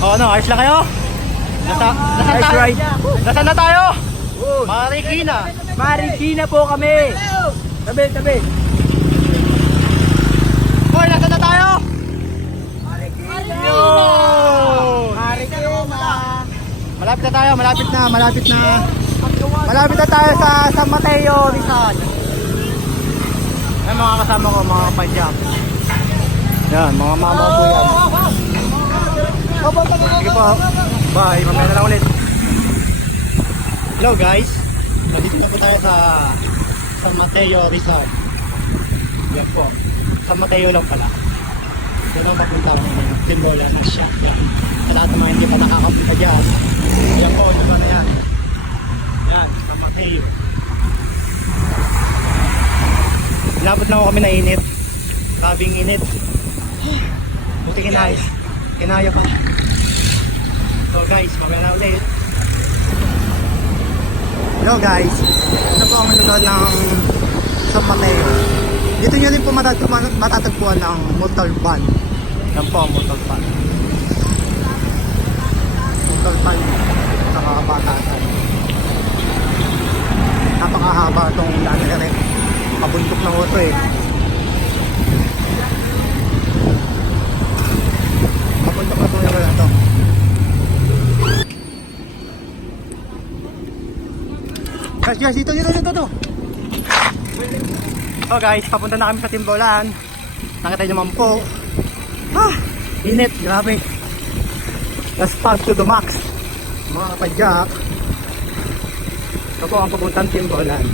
Oh, ano, ayos lang kayo? Nasaan tayo? Nasaan na tayo? Marikina. Marikina po kami. Tabi, tabi. Hoy, nasaan na tayo? Marikina. Malapit na tayo, malapit na. Malapit na tayo sa San Mateo, Rizal. Ayan mga kasama ko, mga kapadyak. Yan, mga mama po yan. Sige po. Bye, mamaya na lang ulit. Hello guys. Nandito na po tayo sa San Mateo, Rizal. Yan po. San Mateo lang pala. Yan ang papunta ko ng Timbola na siya. Yan. Sa lahat ng mga hindi pa nakakapunta dyan. Yan po, diba na yan. Yan, San Mateo. Inabot na ako kami na init. Sabing init. Buti kinayos. Kinaya pa. So guys, mamaya na ulit. Hello guys. Ito po ang lugar ng San Mateo. Dito nyo din po matatagpuan ng motor van. Yan po ang motor van. Motor van sa mga kabatasan. Napakahaba itong daan na rin. Mabuntok ng auto eh. Mabuntok na itong lugar na ito. Guys, dito. So guys, papunta na kami sa Timbolan. Nakita nyo naman po. Init, grabe. Let's start to the max. Mga kapadyak. Ito po ang papuntang Timbolan.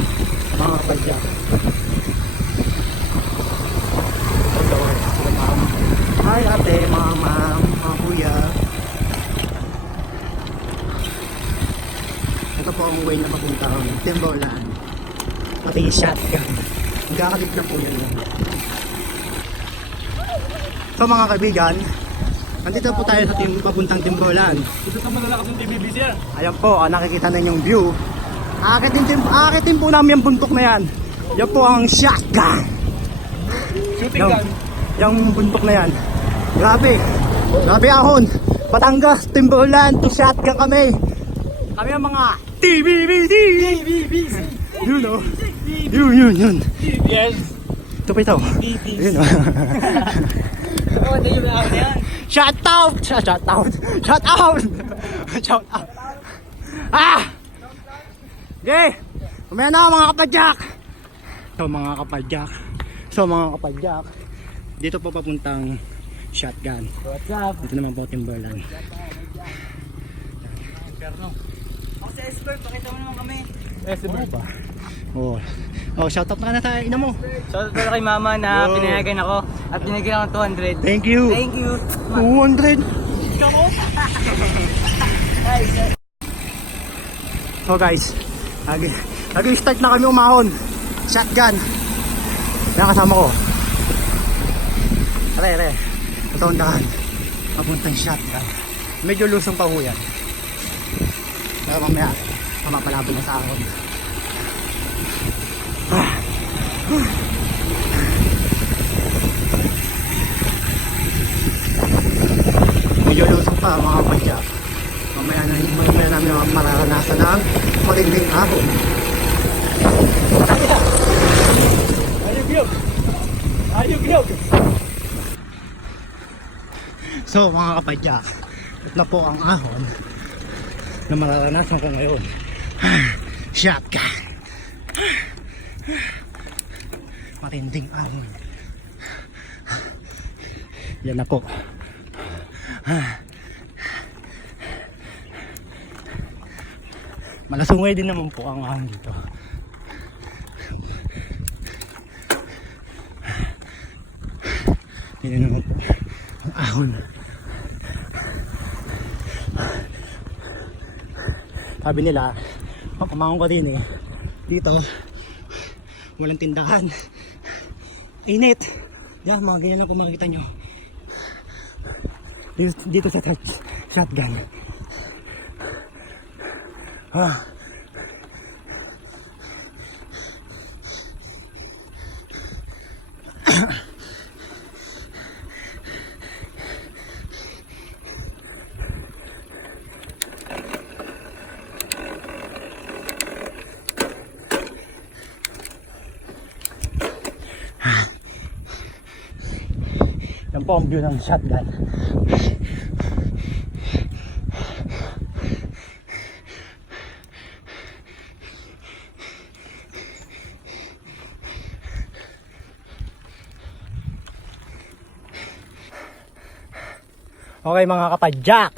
Mga kapadyak. Hi ate, mga ma'am, mga kuya. Ito po ang way na papuntang Timbolan. Pati shotgun. Magkakabit na po yun. So mga kaibigan, nandito po tayo sa papuntang Timbolan. Ito sa malalakas ng TVBC yan. Ayan po, nakikita na yung view. Aakitin po namin yung buntok na yan. Yan po ang shotgun. Shooting gun. Yung buntok na yan. Grabe. Grabe ahon. Batangas, Timbolan, to shotgun kami. Kami ang mga TVBC. Yun o. Yun. Yes. Ito pa ito. Yun o. Shout out. Okay. Kumaya na mga kapadyak. So mga kapadyak. Dito po papuntang shotgun. What's up? Dito naman po Timbolan. Ako sa expert, pakita mo naman kami. Ano ba? Oh, shout out na tayo. Ina mo. Shoutout pala kay mama na Wow. pinayagan ako at binigyan ako ng 200. Thank you. Thank you. 200. So guys, nag-start na kami umahon. Shotgun. Yan kasama ko. Are. Ito ang daan. Papuntang shotgun. Medyo lusong pa ho yan. Pero mamaya, mapapalabo na sa ahon. Medyo lusong pa mga kapadyak. Mamaya namin mararanasan ng matinding ahon. Ayog. So mga kapadyak, ito na po ang ahon na mararanasan ko ngayon. Shotgun. Matinding ahon. Yan na po. Malasungay din naman po ang ahon dito. Yan naman po ang ahon. Sabi nila, kumangon ka din eh. Dito, walang tindahan. Init. Yan, mga ganyan lang kung makikita nyo. Dito sa shotgun. Yan po ang view ng shotgun. Okay mga kapadyak,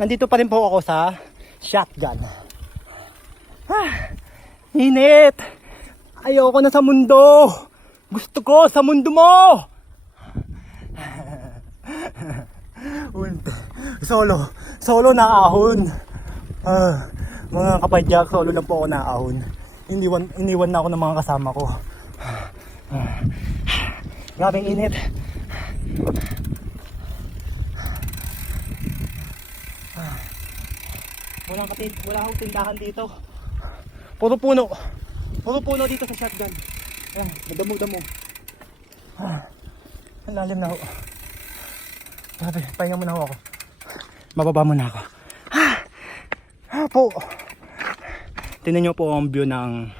nandito pa rin po ako sa shotgun. Init! Ayoko na sa mundo! Gusto ko sa mundo mo! Solo na ahon. Mga kapadyak, solo lang po ako na ahon. Iniwan na ako ng mga kasama ko. Grabe init. Wala akong tindahan dito. Puro puno dito sa shotgun. Ayan, madamo-damo. Ang lalim na ako. Grabe, pahinga muna ako. Mababa muna ako. Po. Tingnan nyo po ang view ng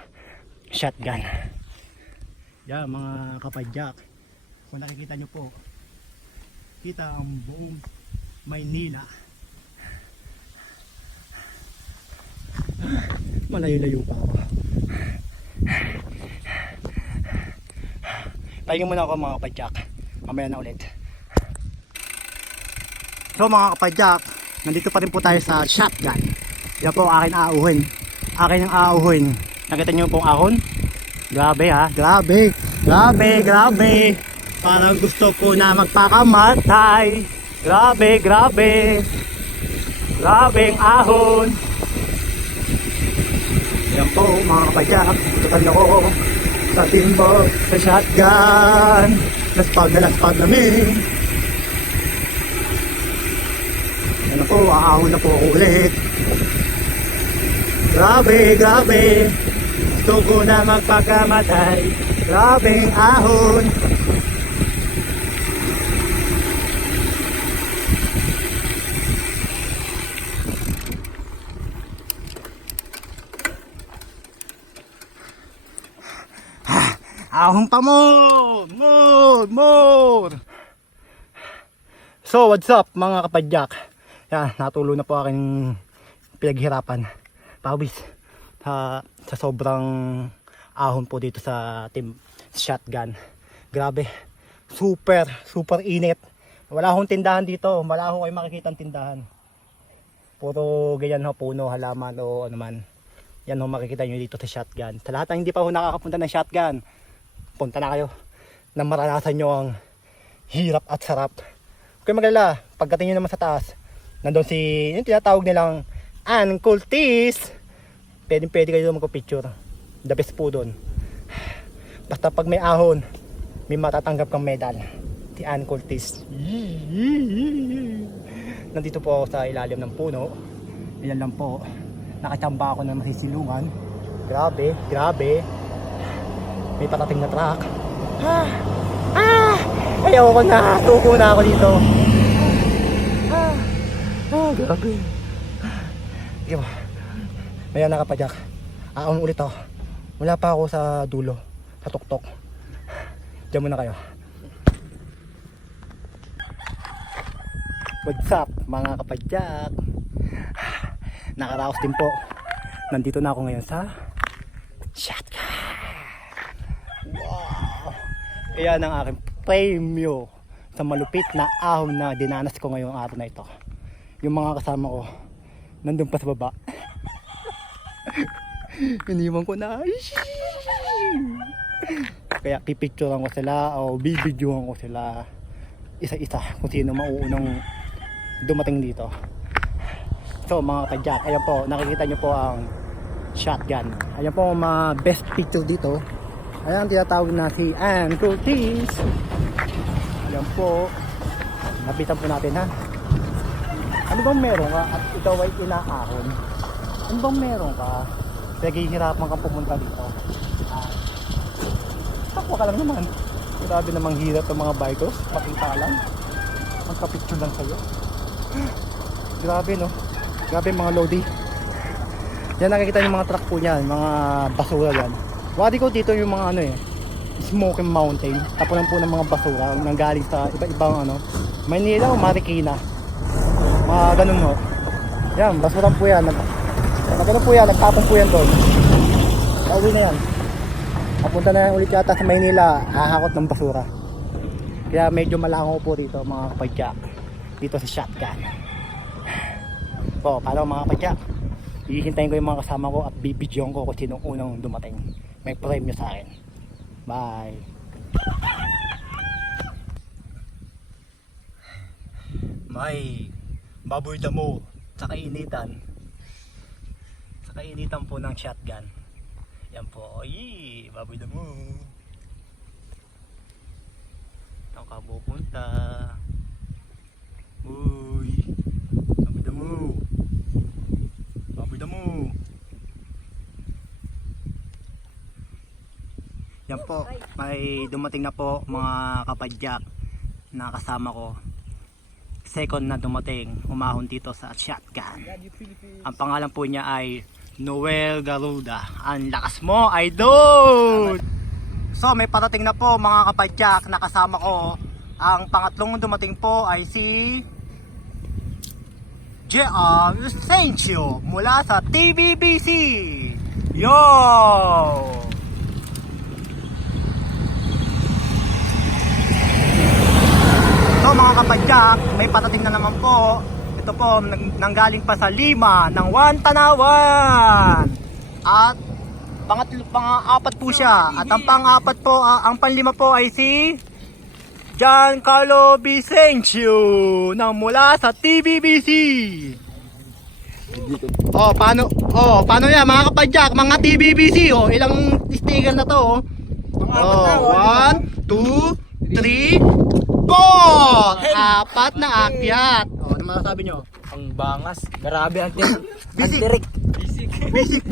shotgun. Yan mga kapadyak. Kung nakikita nyo po, kita ang buong Maynila. Malayo-layo pa ako. Pahinga muna ako mga kapadyak. Mamaya na ulit. So mga kapadyak, nandito pa rin po tayo sa shotgun. Yan po akin aauhin. Akin ang aauhin. Nakita nyo pong ahon? Grabe ha, grabe. Parang gusto ko na magpakamatay. Grabe ang ahon. Yan po mga kapadyak, tutal ako sa timbog, sa shotgun. Laspag namin. Yan po, aahon na po ako ulit. Grabe. Gusto ko na magpakamatay. Grabe ang ahon. Ahon pa more. So what's up mga kapadyak. Yan, natulo na po aking pinaghirapan. Pawis sa sobrang ahon po dito sa team shotgun. Grabe, super init. Wala akong tindahan dito. Wala akong kayo makikita ang tindahan. Puro ganyan ho, puno, halaman o ano man. Yan ho makikita nyo dito sa shotgun. Sa lahat ng hindi pa ho nakakapunta ng shotgun, punta na kayo na maranasan nyo ang hirap at sarap. Huwag kayo magalala, pagdating nyo naman sa taas, nandun si, yung tinatawag nilang Uncle Tis. Pwede kayo magpapicture. The best po doon. Basta pag may ahon, may matatanggap kang medal. Si Uncle Tis. Nandito po ako sa ilalim ng puno. Yan lang po. Nakachamba ako ng masisilungan. Grabe. May patating na truck. Ayaw ko na. Tuko na ako dito. Grabe. Sige ba? Maya na kapadyak. Aon ulit ako. Wala pa ako sa dulo. Sa tuktok. Diyan muna kayo. What's up mga kapadyak? Nakaraos din po. Nandito na ako ngayon sa shotgun. Wow! Ayan ang aking premyo sa malupit na ahon na dinanas ko ngayong araw na ito. Yung mga kasama ko nandun pa sa baba. Iniwan ko na. Kaya pipicturean ko sila o bibidyoan ko sila isa-isa kung sino mauunang dumating dito. So mga kapadyak, ayan po, nakikita nyo po ang shotgun. Ayan po ang mga best picture dito. Ayan, tinatawag na si Uncle Tis. Ayan po. Napitan po natin ha. Ano bang meron ka at ikaw ay inaahon? Ano bang meron ka? Naghihirapan kang pumunta dito. Takwa ka lang naman. Grabe namang hirap ng mga bikers. Makita ka lang. Magka-picture lang sa'yo. Grabe no. Grabe mga lodi. Yan nakikita yung mga truck po niyan. Mga basura yan. Wadi ko dito yung mga ano eh. Smoky Mountain. Tapunan po ng mga basura nang galing sa iba-ibang ano, Manila o Marikina. Mga ganun ho. Yan, basura po yan. Nagano po yan, nagtapon po yan doon. Pauwi na yan. Papunta na yan ulit yata sa Maynila, hahakot ng basura. Kaya medyo malango po dito mga kapadyak. Dito sa shotgun. Po, paano mga kapadyak? Hihintayin ko yung mga kasama ko at bibidyon ko kung sinong unang dumating. May premyo sa akin. Bye! May baboy damo sa kainitan. Sa kainitan po ng shotgun. Yan po. Ay, baboy damo. Saan ka pupunta? Uy, baboy damo. Baboy damo. Yan po, may dumating na po mga kapadyak na kasama ko. Second na dumating, umahon dito sa shotgun. Ang pangalan po niya ay Noel Garuda. Ang lakas mo, idol! So may parating na po mga kapadyak na kasama ko. Ang pangatlong dumating po ay si J.R. Sencio mula sa TVBC. Yo! So mga kapadyak, may patating na naman po. Ito po, nanggaling pa sa Lima ng Wantanawan. At pang-apat po siya. At ang pang-apat po, ang panlima po ay si Giancarlo Vicencio na mula sa TVBC. Paano yan mga kapadyak, mga TVBC, ilang sticker na to, 1, 2, 3, 4! Apat na akyat. Ano masasabi nyo? Ang bangas. Grabe ang Bisik. tirik. Basic.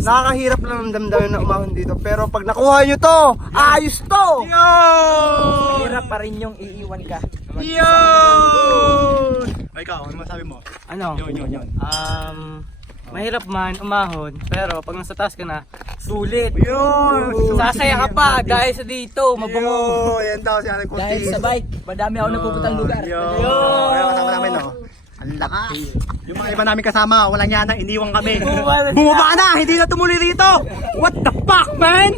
Nakakahirap lang ang damdamin na umahon dito. Pero pag nakuha nyo to, ayos to! Yo! Mahirap pa rin yung iiwan ka. Yo! Ay, ikaw, ano masasabi mo? Ano? Yun. Mahirap man umahon, pero pag nasa taas ka na, sulit. Yo! Sasaya ka pa dahil sa dito, mabungo. Yo! Yan daw si Alan Cortez. Dahil sa bike, madami ako napupuntang lugar. Yo! Ayun, kasama namin, no? Ang lakas. Yung mga iba namin kasama, walang yana, iniwang kami. Bumaba na, hindi na tumuloy dito. What the fuck, man?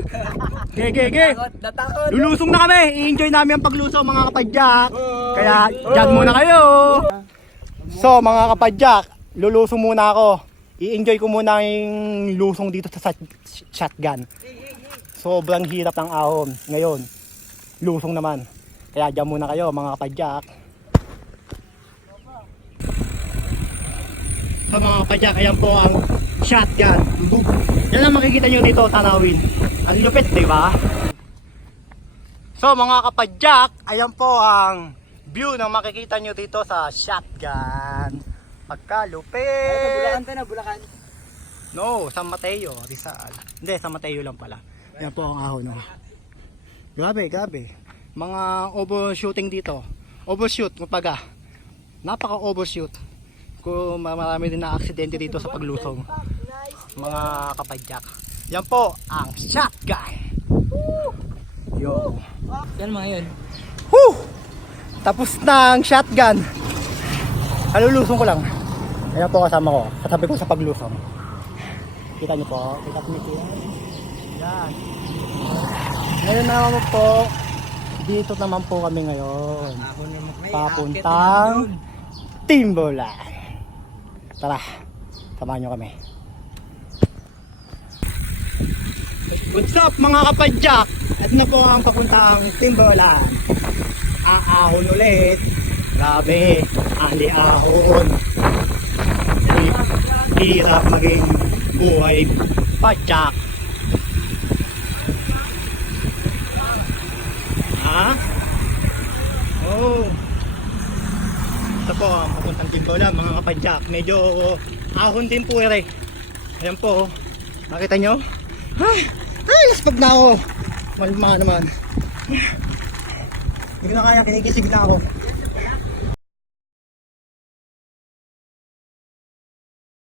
Ge. Natakot. Lulusong na kami. I-enjoy namin ang paglusong mga kapadyak. Kaya dyan muna kayo. So mga kapadyak, lulusong muna ako. I-enjoy ko muna yung lusong dito sa shotgun. Sobrang hirap ng ahon. Ngayon, lusong naman. Kaya dyan muna kayo mga kapadyak. So mga kapadyak, ayan po ang shotgun. Yan ang makikita nyo dito, tanawin. Ang lupit, di ba? So mga kapadyak, ayan po ang view na makikita nyo dito sa shotgun. Pagkalupit. Bulacan. No, San Mateo, Rizal. Hindi, San Mateo lang pala. Ayan po ang ahon. No? Grabe. Mga overshooting dito. Overshoot, mapaga. Napaka-overshoot. Kung marami din na aksidente dito sa paglusong. Mga kapadyak. Yan po ang shotgun. Yo. Yan mga yun. Woo! Tapos na ang shotgun. Halulusong ko lang. Ayan po kasama ko. Katabi ko sa paglusong. Kita niyo po. Kita niyo po. Yan. Ngayon naman po. Dito naman po kami ngayon. Papuntang Timberland. Tara. Samahan nyo kami. What's up mga kapadyak? At na po ang papuntang Timberland. Aahon ulit. Grabe. Ali ahon. Hirap maging buhay padyak. Ha? Oh. Ito po ang papuntang Timberland mga kapadyak. Medyo ahon din po eh. Ayan po. Makita nyo? Ay, laspag na ako. Malma naman. Hindi ko na kaya, kinigisig na ako.